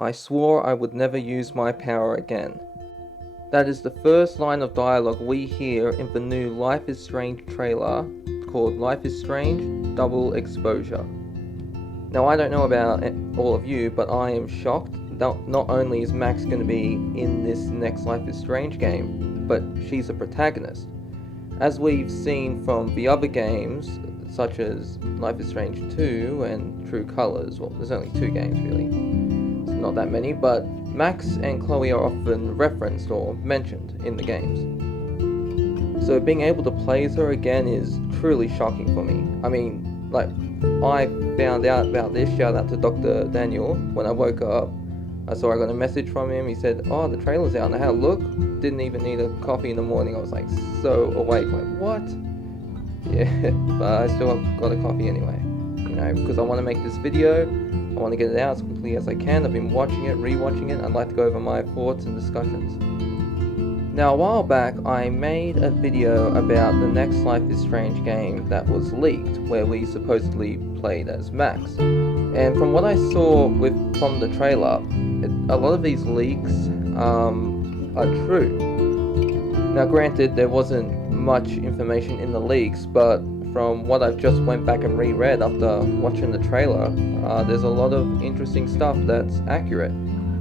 I swore I would never use my power again. That is the first line of dialogue we hear in the new Life is Strange trailer called Life is Strange Double Exposure. Now I don't know about all of you, but I am shocked. Not only is Max going to be in this next Life is Strange game, but she's a protagonist. As we've seen from the other games, such as Life is Strange 2 and True Colors, well, there's only 2 games really, it's not that many, but Max and Chloe are often referenced or mentioned in the games. So being able to play as her again is truly shocking for me. I mean, like, I found out about this, shout out to Dr. Daniel, when I woke up. I got a message from him. He said, oh, the trailer's out, and I had a look. Didn't even need a coffee in the morning. I was like so awake, like what? Yeah, but I still got a coffee anyway, you know, because I want to make this video. I want to get it out as quickly as I can. I've been watching it, rewatching it. I'd like to go over my thoughts and discussions. Now, a while back, I made a video about the next Life is Strange game that was leaked, where we supposedly played as Max. And from what I saw from the trailer, a lot of these leaks are true. Now granted, there wasn't much information in the leaks, but from what I've just went back and reread after watching the trailer, there's a lot of interesting stuff that's accurate,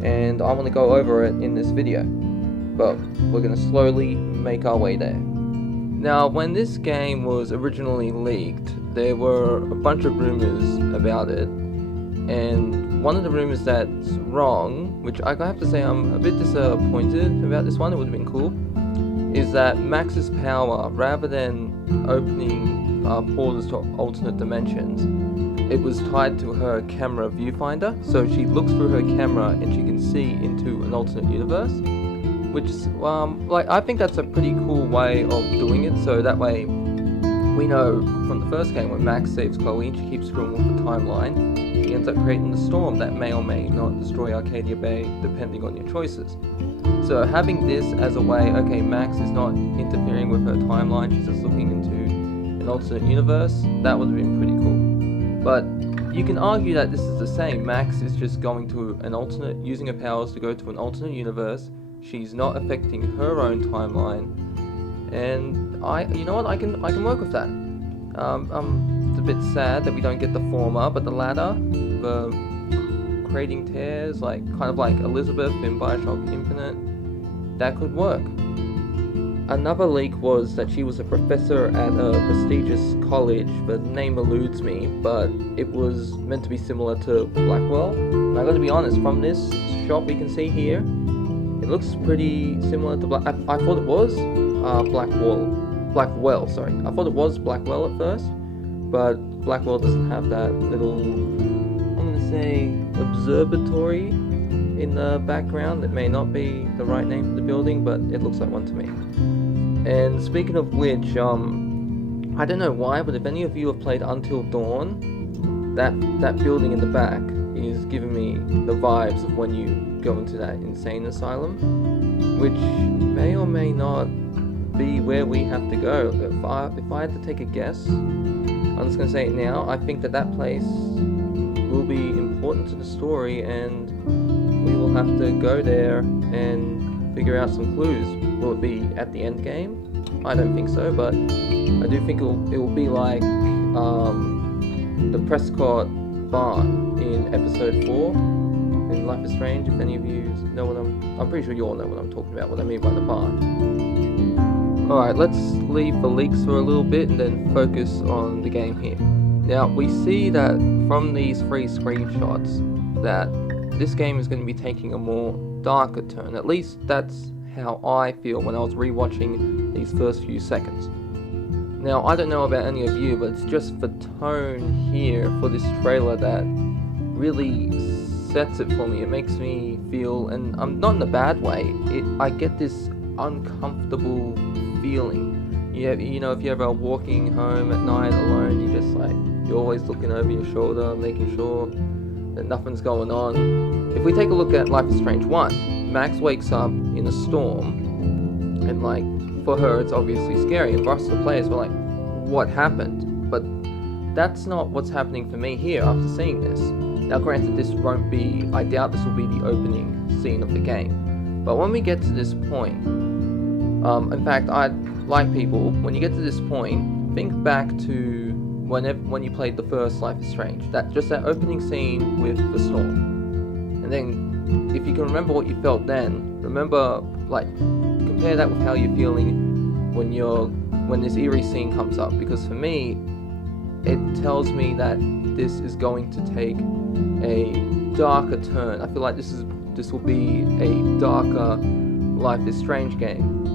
and I want to go over it in this video. But we're going to slowly make our way there. Now, when this game was originally leaked, there were a bunch of rumors about it, and one of the rumors that's wrong, which I have to say I'm a bit disappointed about this one, it would have been cool, is that Max's power, rather than opening portals to alternate dimensions, it was tied to her camera viewfinder, so she looks through her camera and she can see into an alternate universe, which I think that's a pretty cool way of doing it, so that way we know from the first game when Max saves Chloe and she keeps screwing with the timeline, she ends up creating the storm that may or may not destroy Arcadia Bay depending on your choices. So having this as a way, okay, Max is not interfering with her timeline, she's just looking into an alternate universe, that would have been pretty cool. But you can argue that this is the same. Max is just going to an alternate, using her powers to go to an alternate universe. She's not affecting her own timeline, and you know what, I can work with that. It's a bit sad that we don't get the former, but the latter, the creating tears, kind of like Elizabeth in Bioshock Infinite, that could work. Another leak was that she was a professor at a prestigious college. The name eludes me, but it was meant to be similar to Blackwell. And I gotta be honest, from this shot we can see here, it looks pretty similar to I thought it was Blackwell, sorry. I thought it was Blackwell at first, but Blackwell doesn't have that little, I'm gonna say, observatory in the background. It may not be the right name for the building, but it looks like one to me. And speaking of which, I don't know why, but if any of you have played Until Dawn, that building in the back is giving me the vibes of when you go into that insane asylum, which may or may not be where we have to go. If I had to take a guess, I'm just going to say it now, I think that place will be important to the story, and we will have to go there and figure out some clues. Will it be at the end game? I don't think so, but I do think it will be like the Prescott barn in episode 4 in Life is Strange. If any of you know what I'm pretty sure you all know what I'm talking about, what I mean by the barn. Alright, let's leave the leaks for a little bit and then focus on the game here. Now, we see that from these 3 screenshots that this game is going to be taking a more darker turn. At least that's how I feel when I was rewatching these first few seconds. Now, I don't know about any of you, but it's just the tone here for this trailer that really sets it for me. It makes me feel, and I'm not in a bad way, I get this uncomfortable feeling. You know, if you're ever walking home at night alone, you're always looking over your shoulder, making sure that nothing's going on. If we take a look at Life is Strange 1, Max wakes up in a storm, and for her it's obviously scary, and for us the players, we're like, what happened? But that's not what's happening for me here after seeing this. Now granted, this won't be, I doubt this will be the opening scene of the game, but when we get to this point, in fact, I'd like people, when you get to this point, think back to when you played the first Life is Strange, that opening scene with the storm, and then if you can remember what you felt then, remember, like, compare that with how you're feeling when this eerie scene comes up, because for me, it tells me that this is going to take a darker turn. I feel like this will be a darker Life is Strange game.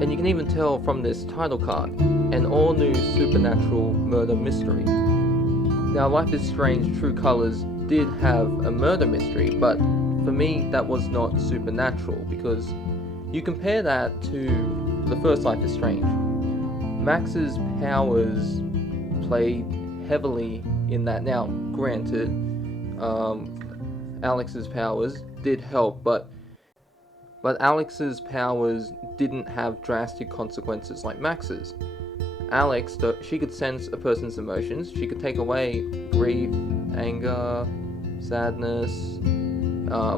And you can even tell from this title card, an all-new supernatural murder mystery. Now, Life is Strange True Colors did have a murder mystery, but for me that was not supernatural, because you compare that to the first Life is Strange. Max's powers played heavily in that. Now, granted, Alex's powers did help, but Alex's powers didn't have drastic consequences like Max's. Alex, she could sense a person's emotions. She could take away grief, anger, sadness.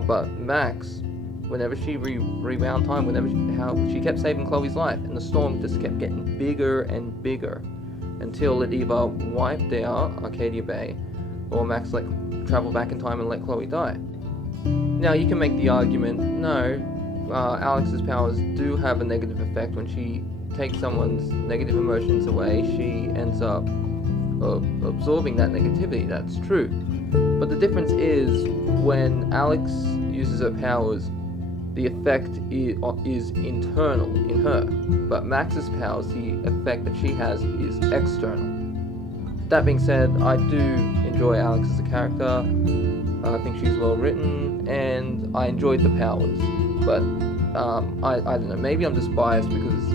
But Max, whenever she rewound time, how she kept saving Chloe's life, and the storm just kept getting bigger and bigger until it either wiped out Arcadia Bay, or Max travel back in time and let Chloe die. Now you can make the argument, no, Alex's powers do have a negative effect. When she takes someone's negative emotions away, she ends up absorbing that negativity. That's true. But the difference is, when Alex uses her powers, the effect is internal in her. But Max's powers, the effect that she has is external. That being said, I do enjoy Alex as a character. I think she's well written, and I enjoyed the powers. But I don't know, maybe I'm just biased because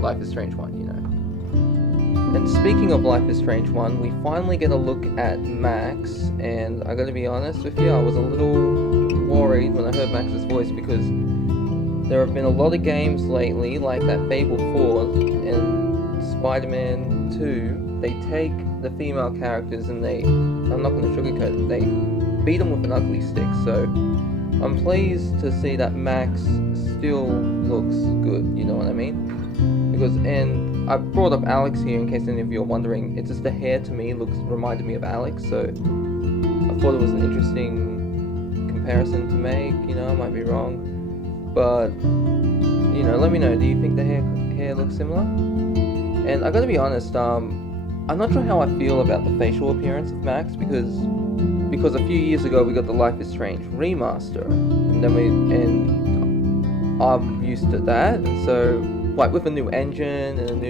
Life is Strange 1, you know. And speaking of Life is Strange 1, we finally get a look at Max, and I gotta be honest with you, I was a little worried when I heard Max's voice, because there have been a lot of games lately, like that Fable 4 and Spider-Man 2, they take the female characters and I'm not going to sugarcoat it, they beat them with an ugly stick. So I'm pleased to see that Max still looks good, you know what I mean? And I brought up Alex here in case any of you are wondering, it's just the hair to me reminded me of Alex, so I thought it was an interesting comparison to make, you know, I might be wrong. But, you know, let me know, do you think the hair looks similar? And I gotta be honest, I'm not sure how I feel about the facial appearance of Max, because a few years ago we got the Life is Strange remaster, and I'm used to that, and so, like, with a new engine and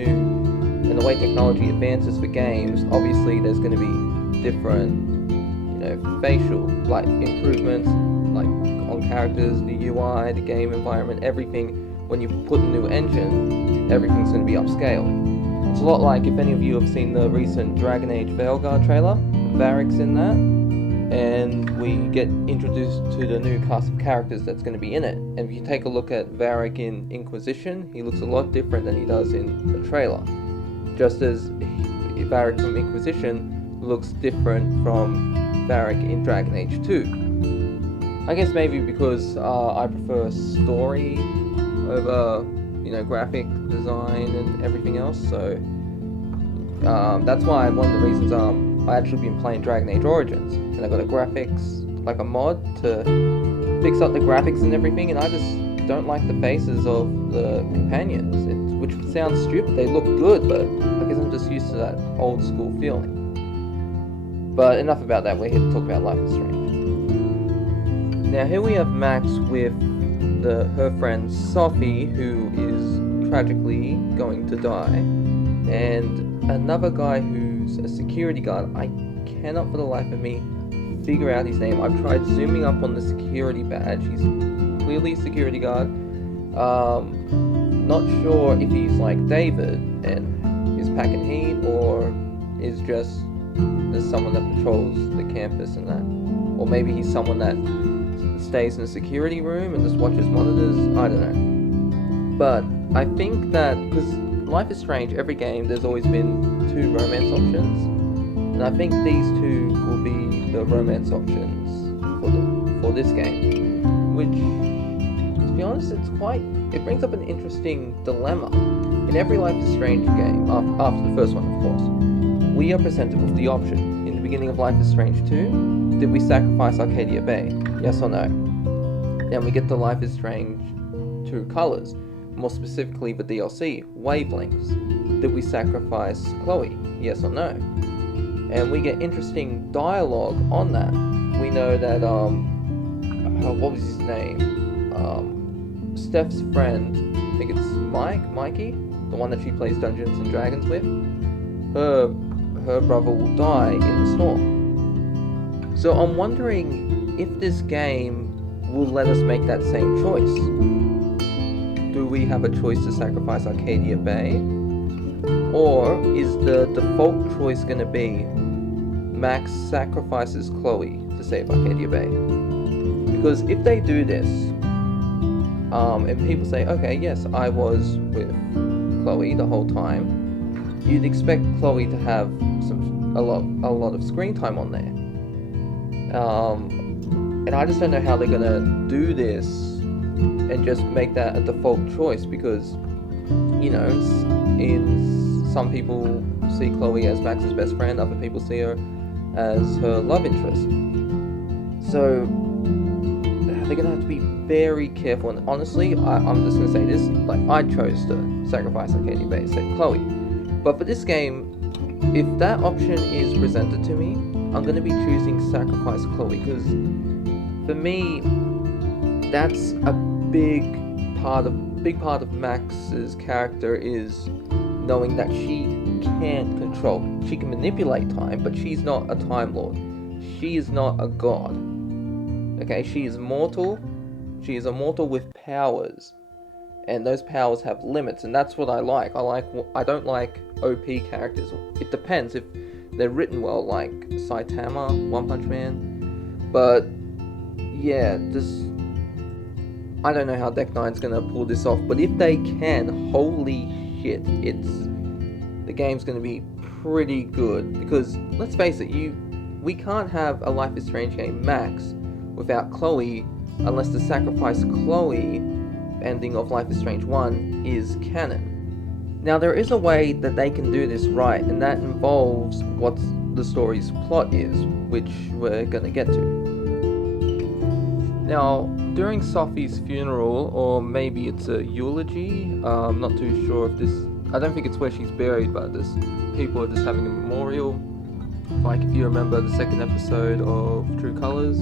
the way technology advances for games, obviously there's going to be different, you know, facial, like, improvements, like, on characters, the UI, the game environment, everything. When you put a new engine, everything's going to be upscaled. It's a lot like, if any of you have seen the recent Dragon Age Veilguard trailer, Varric's in that, and we get introduced to the new cast of characters that's going to be in it. And if you take a look at Varric in Inquisition, he looks a lot different than he does in the trailer. Just as Varric from Inquisition looks different from Varric in Dragon Age 2. I guess maybe because I prefer story over, you know, graphic design and everything else, so that's why one of the reasons I actually been playing Dragon Age Origins, and I got like a mod to fix up the graphics and everything, and I just don't like the faces of the companions, which sounds stupid. They look good, but I guess I'm just used to that old school feeling. But enough about that, we're here to talk about Life is Strange. Now here we have Max with her friend Sophie, who is tragically going to die, and another guy who's a security guard. I cannot for the life of me figure out his name. I've tried zooming up on the security badge. He's clearly a security guard. Not sure if he's like David and is packing heat, or is just there's someone that patrols the campus and that. Or maybe he's someone that stays in a security room and just watches monitors. I don't know. But I think that, because Life is Strange, every game there's always been two romance options, and I think these two will be the romance options for this game, which, to be honest, it brings up an interesting dilemma. In every Life is Strange game, after the first one, of course, we are presented with the option. In the beginning of Life is Strange 2, did we sacrifice Arcadia Bay? Yes or no? Then we get to Life is Strange 2 Colors, more specifically the DLC, Wavelengths. Did we sacrifice Chloe? Yes or no? And we get interesting dialogue on that. We know that, what was his name? Steph's friend, I think it's Mikey, the one that she plays Dungeons and Dragons with, her brother will die in the storm. So I'm wondering if this game will let us make that same choice. Do we have a choice to sacrifice Arcadia Bay? Or is the default choice going to be Max sacrifices Chloe to save Arcadia Bay? Because if they do this, and people say, okay, yes, I was with Chloe the whole time, you'd expect Chloe to have a lot of screen time on there. And I just don't know how they're gonna do this and just make that a default choice, because, you know, in some people see Chloe as Max's best friend, other people see her as her love interest. So they're gonna have to be very careful. And honestly, I'm just gonna say this: like, I chose to sacrifice Arcadia Bay, save Chloe. But for this game, if that option is presented to me, I'm gonna be choosing sacrifice Chloe, because for me, that's a big part of Max's character, is knowing that she can't control. She can manipulate time, but she's not a Time Lord. She is not a god. Okay, she is mortal. She is a mortal with powers, and those powers have limits, and that's what I like. I don't like OP characters. It depends if they're written well, like Saitama, One Punch Man. But yeah, I don't know how Deck 9's gonna pull this off. But if they can, holy shit, the game's gonna be pretty good. Because let's face it, we can't have a Life is Strange game Max without Chloe, unless the sacrifice Chloe ending of Life is Strange 1 is canon. Now, there is a way that they can do this right, and that involves what the story's plot is, which we're gonna get to. Now, during Sophie's funeral, or maybe it's a eulogy, I'm not too sure if I don't think it's where she's buried, but people are just having a memorial. Like, if you remember the second episode of True Colors,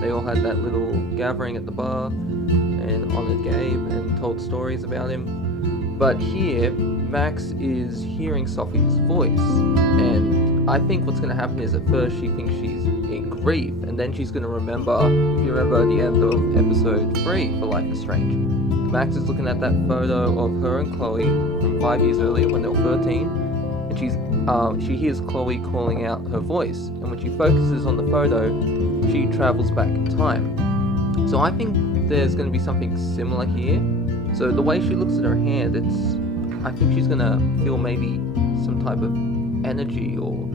they all had that little gathering at the bar and honored Gabe and told stories about him. But here, Max is hearing Sophie's voice, and I think what's going to happen is at first she thinks she's in grief, and then she's going to remember, if you remember the end of episode 3 for Life is Strange, Max is looking at that photo of her and Chloe from 5 years earlier when they were 13, and she hears Chloe calling out her voice, and when she focuses on the photo, she travels back in time. So I think there's going to be something similar here. So the way she looks at her hand, I think she's going to feel maybe some type of energy, or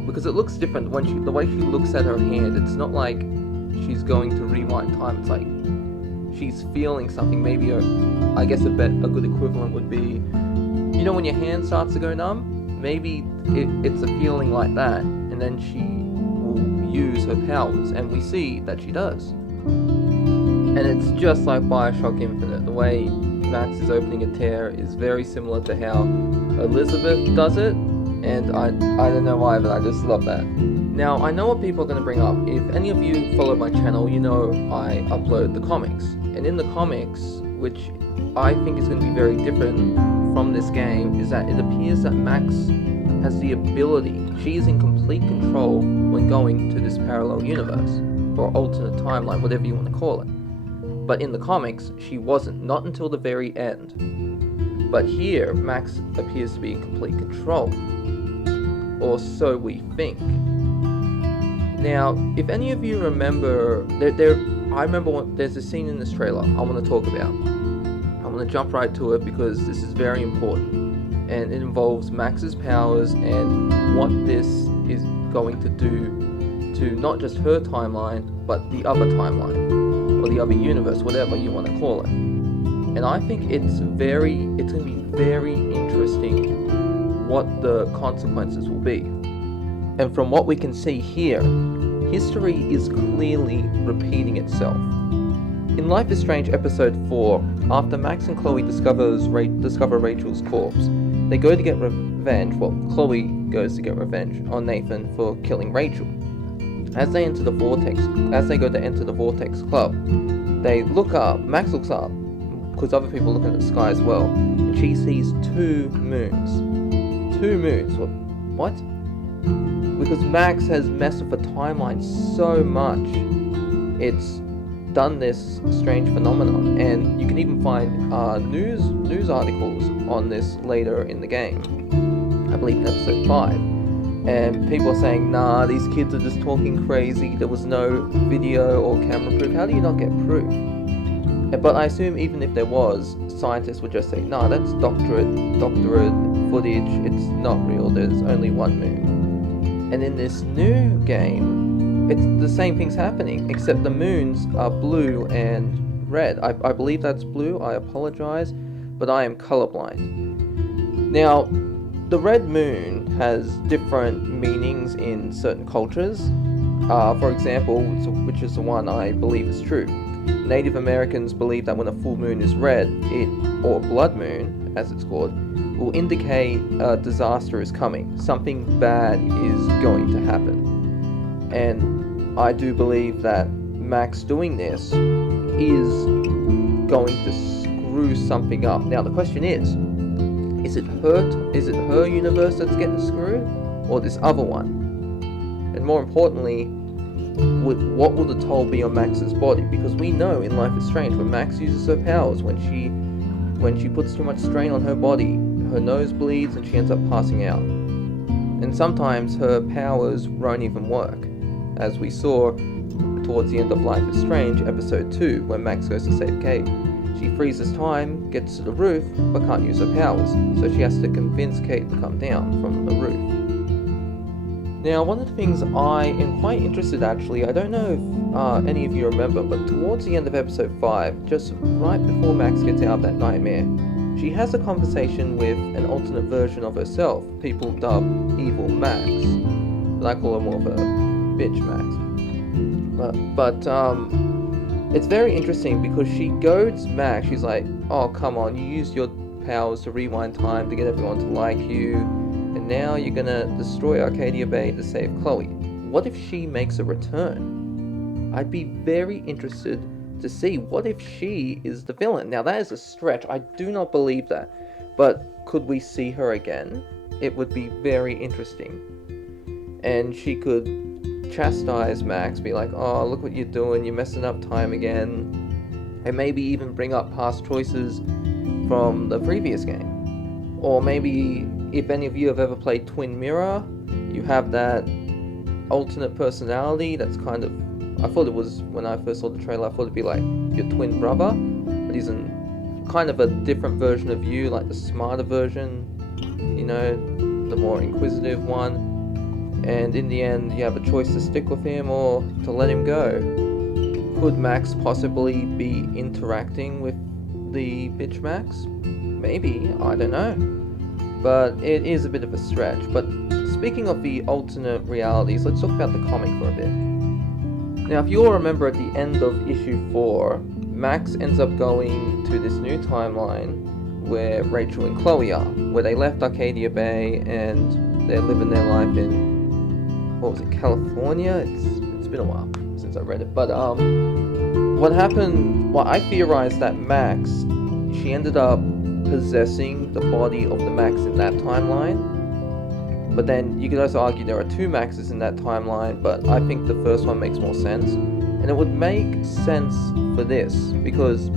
because it looks different the way she looks at her hand. It's not like she's going to rewind time. It's like she's feeling something. Maybe I guess a good equivalent would be, you know, when your hand starts to go numb, maybe it's a feeling like that, and then she will use her powers, and we see that she does. And it's just like Bioshock Infinite. The way Max is opening a tear is very similar to how Elizabeth does it, and I don't know why, but I just love that. Now, I know what people are going to bring up. If any of you follow my channel, you know I upload the comics, and in the comics, which I think is going to be very different from this game, is that it appears that Max has the ability, she is in complete control when going to this parallel universe, or alternate timeline, whatever you want to call it. But in the comics, she wasn't, not until the very end. But here, Max appears to be in complete control, or so we think. Now, if any of you remember, I remember there's a scene in this trailer I want to talk about. I'm going to jump right to it because this is very important, and it involves Max's powers and what this is going to do to not just her timeline, but the other timeline, or the other universe, whatever you want to call it. And I think it's going to be very interesting what the consequences will be. And from what we can see here, history is clearly repeating itself. In Life is Strange episode 4, after Max and Chloe discover Rachel's corpse, they go to get revenge, well, Chloe goes to get revenge on Nathan for killing Rachel. As they go to enter the Vortex Club, they look up, Max looks up, because other people look at the sky as well, and she sees 2 moons. 2 moons, what? Because Max has messed with the timeline so much, it's done this strange phenomenon, and you can even find news articles on this later in the game, I believe in episode 5, and people are saying, nah, these kids are just talking crazy, there was no video or camera proof. How do you not get proof? But I assume even if there was, scientists would just say, nah, that's doctorate footage, it's not real, there's only 1 moon. And in this new game, it's the same thing's happening, except the moons are blue and red. I believe that's blue, I apologize, but I am colorblind. Now, the red moon has different meanings in certain cultures. For example, which is the one I believe is true. Native Americans believe that when a full moon is red, or blood moon, as it's called, will indicate a disaster is coming. Something bad is going to happen. And I do believe that Max doing this is going to screw something up. Now the question is it her universe that's getting screwed, or this other one? And more importantly, what will the toll be on Max's body? Because we know in Life is Strange, when Max uses her powers, when she puts too much strain on her body, her nose bleeds and she ends up passing out. And sometimes her powers won't even work, as we saw towards the end of Life is Strange episode 2, when Max goes to save Kate. She freezes time, gets to the roof, but can't use her powers, so she has to convince Kate to come down from the roof. Now, one of the things I am quite interested actually, I don't know if any of you remember, but towards the end of episode 5, just right before Max gets out of that nightmare, she has a conversation with an alternate version of herself, people dub Evil Max, but I call her more of a bitch Max. But it's very interesting because she goads Max, she's like, oh come on, you used your powers to rewind time to get everyone to like you, and now you're gonna destroy Arcadia Bay to save Chloe. What if she makes a return? I'd be very interested to see what if she is the villain. Now that is a stretch, I do not believe that, but could we see her again? It would be very interesting. And she could chastise Max, be like, oh look what you're doing, you're messing up time again, and maybe even bring up past choices from the previous game. Or maybe if any of you have ever played Twin Mirror, you have that alternate personality that's kind of, I thought it was, when I first saw the trailer, I thought it'd be like your twin brother, but he's in kind of a different version of you, like the smarter version, you know, the more inquisitive one. And in the end, you have a choice to stick with him or to let him go. Could Max possibly be interacting with the bitch Max? Maybe, I don't know. But it is a bit of a stretch. But speaking of the alternate realities, let's talk about the comic for a bit. Now, if you all remember at the end of issue 4, Max ends up going to this new timeline where Rachel and Chloe are, where they left Arcadia Bay and they're living their life in, what was it, California? It's been a while since I read it. But what happened, well, I theorized that Max, she ended up possessing the body of the Max in that timeline. But then you could also argue there are 2 Maxes in that timeline, but I think the first one makes more sense. And it would make sense for this, because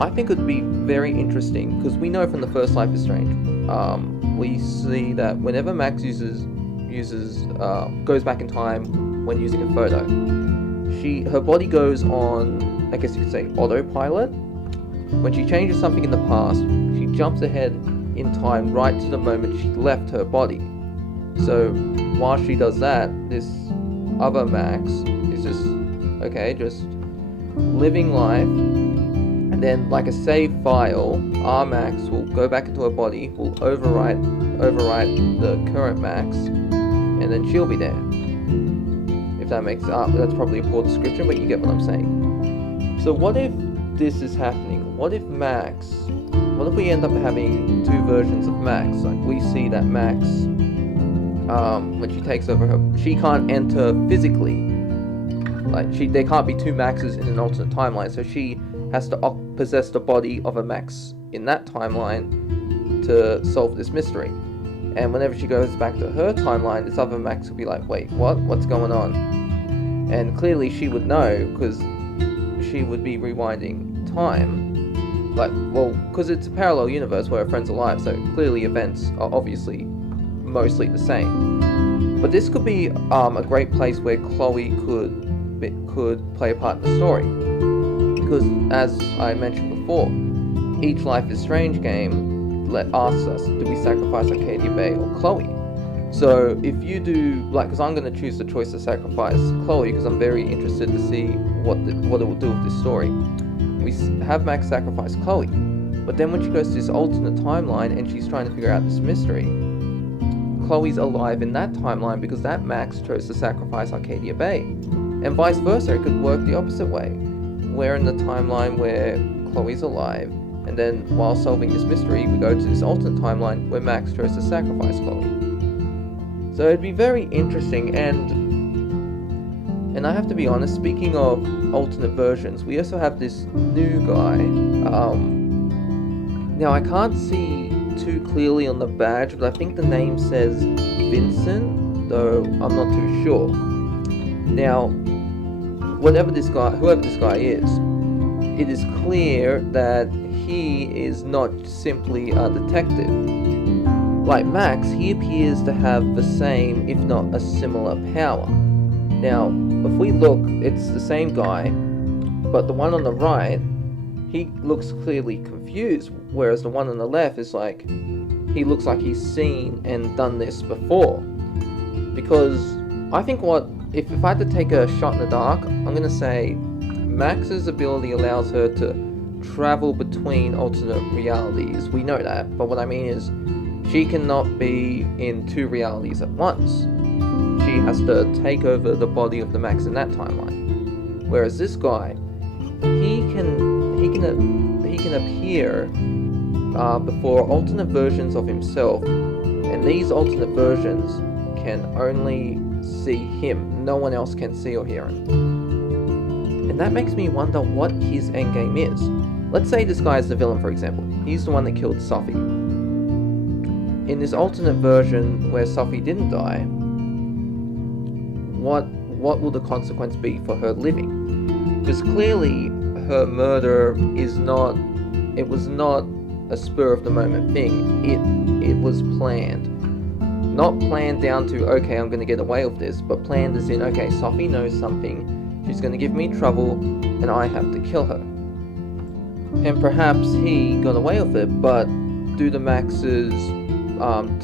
I think it would be very interesting, because we know from the first Life is Strange, we see that whenever Max goes back in time when using a photo, her body goes on, I guess you could say, autopilot. When she changes something in the past, she jumps ahead in time right to the moment she left her body. So while she does that, this other Max is just living life, and then like a save file, our Max will go back into her body, will overwrite the current Max, and then she'll be there. If that makes that's probably a poor description, but you get what I'm saying. So what if this is happening? What if we end up having two versions of Max? Like we see that Max, when she takes over she can't enter physically. Like there can't be two Maxes in an alternate timeline, so she has to possess the body of a Max in that timeline to solve this mystery. And whenever she goes back to her timeline, this other Max will be like, wait, what? What's going on? And clearly she would know, because she would be rewinding time. Like, well, because it's a parallel universe where her friend's alive, so clearly events are obviously mostly the same. But this could be a great place where Chloe could play a part in the story. Because, as I mentioned before, each Life is Strange game asks us, do we sacrifice Arcadia Bay or Chloe? So if you do, because I'm going to choose the choice to sacrifice Chloe, because I'm very interested to see what it will do with this story. We have Max sacrifice Chloe, but then when she goes to this alternate timeline and she's trying to figure out this mystery, Chloe's alive in that timeline because that Max chose to sacrifice Arcadia Bay. And vice versa, it could work the opposite way. We're in the timeline where Chloe's alive, and then while solving this mystery, we go to this alternate timeline where Max chose to sacrifice Chloe. So it'd be very interesting, and I have to be honest, speaking of alternate versions, we also have this new guy. Now I can't see too clearly on the badge, but I think the name says Vincent, though I'm not too sure. Now, whoever this guy is, it is clear that he is not simply a detective. Like Max, he appears to have the same, if not a similar power. Now, if we look, it's the same guy, but the one on the right, he looks clearly confused, whereas the one on the left is like, he looks like he's seen and done this before. Because I think if I had to take a shot in the dark, I'm going to say Max's ability allows her to travel between alternate realities. We know that, but what I mean is she cannot be in two realities at once. She has to take over the body of the Max in that timeline. Whereas this guy, he can appear before alternate versions of himself, and these alternate versions can only see him. No one else can see or hear him. And that makes me wonder what his endgame is. Let's say this guy is the villain, for example. He's the one that killed Sophie. In this alternate version where Sophie didn't die, what will the consequence be for her living? Because clearly her murder was not a spur of the moment thing. It was planned. Not planned down to, okay, I'm going to get away with this, but planned as in, okay, Sophie knows something, she's going to give me trouble, and I have to kill her. And perhaps he got away with it, but due to Max's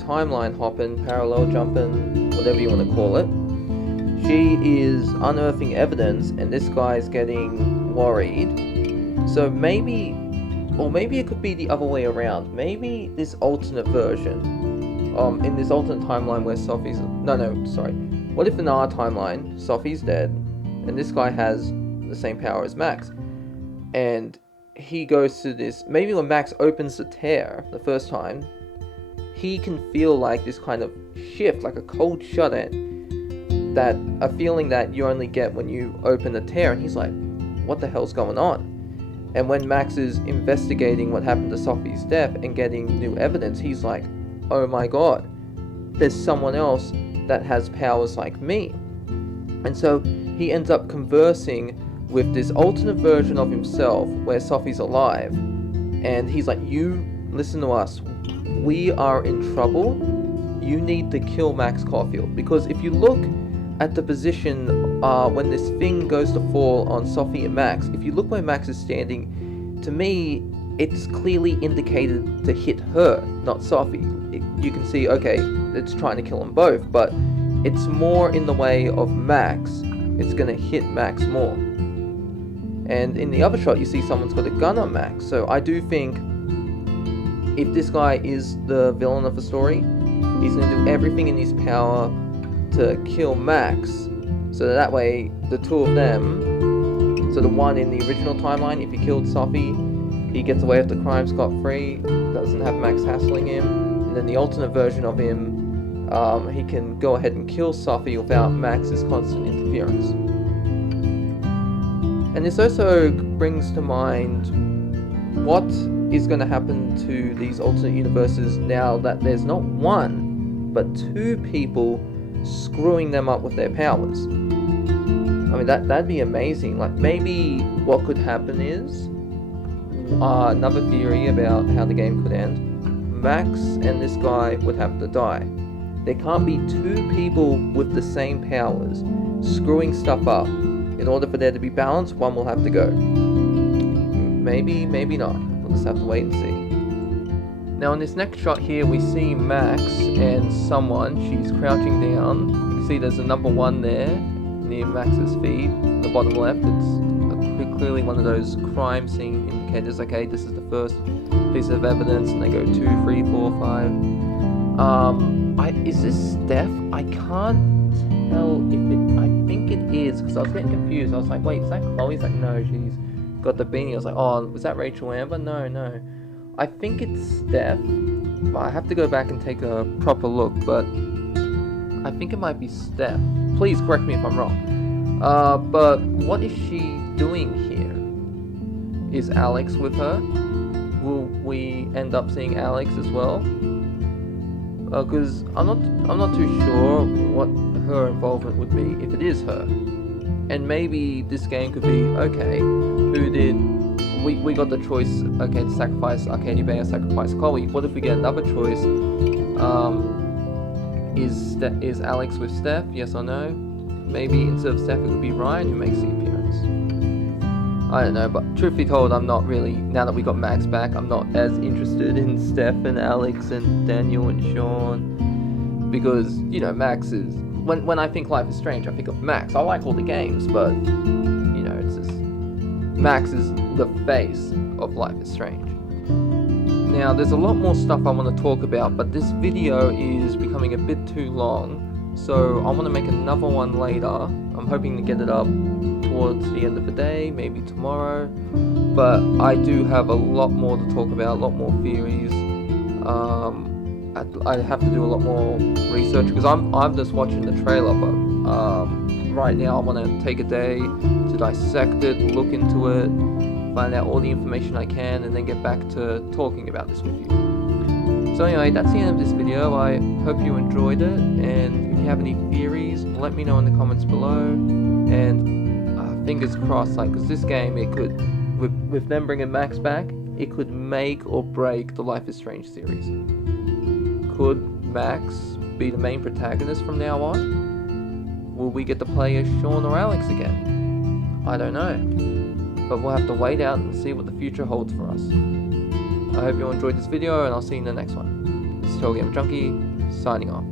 timeline hopping, parallel jumping, whatever you want to call it, she is unearthing evidence, and this guy's getting worried. So maybe it could be the other way around. Maybe this alternate version, in this alternate timeline where what if in our timeline, Sophie's dead, and this guy has the same power as Max, and he goes to this, maybe when Max opens the tear the first time, he can feel like this kind of shift, like a cold shut-in, that a feeling that you only get when you open the tear, and he's like, what the hell's going on? And when Max is investigating what happened to Sophie's death and getting new evidence, he's like, oh my god, there's someone else that has powers like me. And so he ends up conversing with this alternate version of himself where Sophie's alive, and he's like, you listen to us, we are in trouble, you need to kill Max Caulfield. Because if you look at the position when this thing goes to fall on Sophie and Max, if you look where Max is standing, to me it's clearly indicated to hit her, not Sophie. You can see, okay, it's trying to kill them both, but it's more in the way of Max. It's gonna hit Max more. And in the other shot, you see someone's got a gun on Max. So I do think if this guy is the villain of the story, he's gonna do everything in his power to kill Max, so that way the two of them, so the one in the original timeline, if he killed Sophie, he gets away with the crime scot-free, doesn't have Max hassling him, and then the alternate version of him, he can go ahead and kill Sophie without Max's constant interference. And this also brings to mind what is going to happen to these alternate universes now that there's not one, but two people screwing them up with their powers. I mean, that'd be amazing. Like, maybe what could happen is, another theory about how the game could end, Max and this guy would have to die. There can't be two people with the same powers screwing stuff up. In order for there to be balance, one will have to go. Maybe, maybe not. We'll just have to wait and see. Now in this next shot here, we see Max and someone. She's crouching down. You can see there's a number 1 there near Max's feet. The bottom left, it's clearly one of those crime scene indicators. Okay, this is the first piece of evidence, and they go 2, 3, 4, 5. Is this Steph? I can't tell if it. I think it is, because I was getting confused. I was like, wait, is that Chloe? He's like, no, she's got the beanie. I was like, oh, was that Rachel Amber? No. I think it's Steph. I have to go back and take a proper look, but I think it might be Steph. Please correct me if I'm wrong. But what is she doing here? Is Alex with her? Will we end up seeing Alex as well? Because I'm not too sure what her involvement would be if it is her. And maybe this game could be, okay, who did... We got the choice, okay, to sacrifice Arcadia Bay or sacrifice Chloe. What if we get another choice? Is Alex with Steph? Yes or no? Maybe instead of Steph it could be Ryan who makes the appearance. I don't know, but truth be told, I'm not really, now that we got Max back, I'm not as interested in Steph and Alex and Daniel and Sean. Because, you know, Max is... When I think Life is Strange, I think of Max. I like all the games, but, you know, it's just... Max is the face of Life is Strange. Now, there's a lot more stuff I want to talk about, but this video is becoming a bit too long, so I want to make another one later. I'm hoping to get it up towards the end of the day, maybe tomorrow, but I do have a lot more to talk about, a lot more theories. I have to do a lot more research, because I'm just watching the trailer, but right now I want to take a day to dissect it, look into it, find out all the information I can, and then get back to talking about this with you. So anyway, that's the end of this video. I hope you enjoyed it, and if you have any theories, let me know in the comments below. And fingers crossed, like, because this game, it could, with them bringing Max back, it could make or break the Life is Strange series. Could Max be the main protagonist from now on? Will we get to play as Sean or Alex again? I don't know, but we'll have to wait out and see what the future holds for us. I hope you all enjoyed this video, and I'll see you in the next one. This is TotalGamerJunkie, signing off.